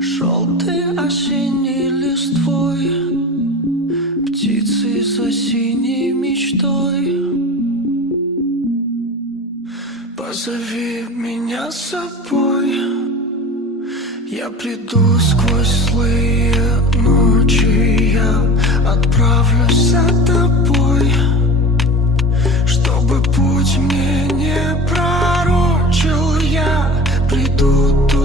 Желтый осенней листвой, птицы за синей мечтой. Позови меня с собой, я приду сквозь злые ночи. Я отправлюсь за тобой, чтобы путь мне не пророчил. Я приду туда,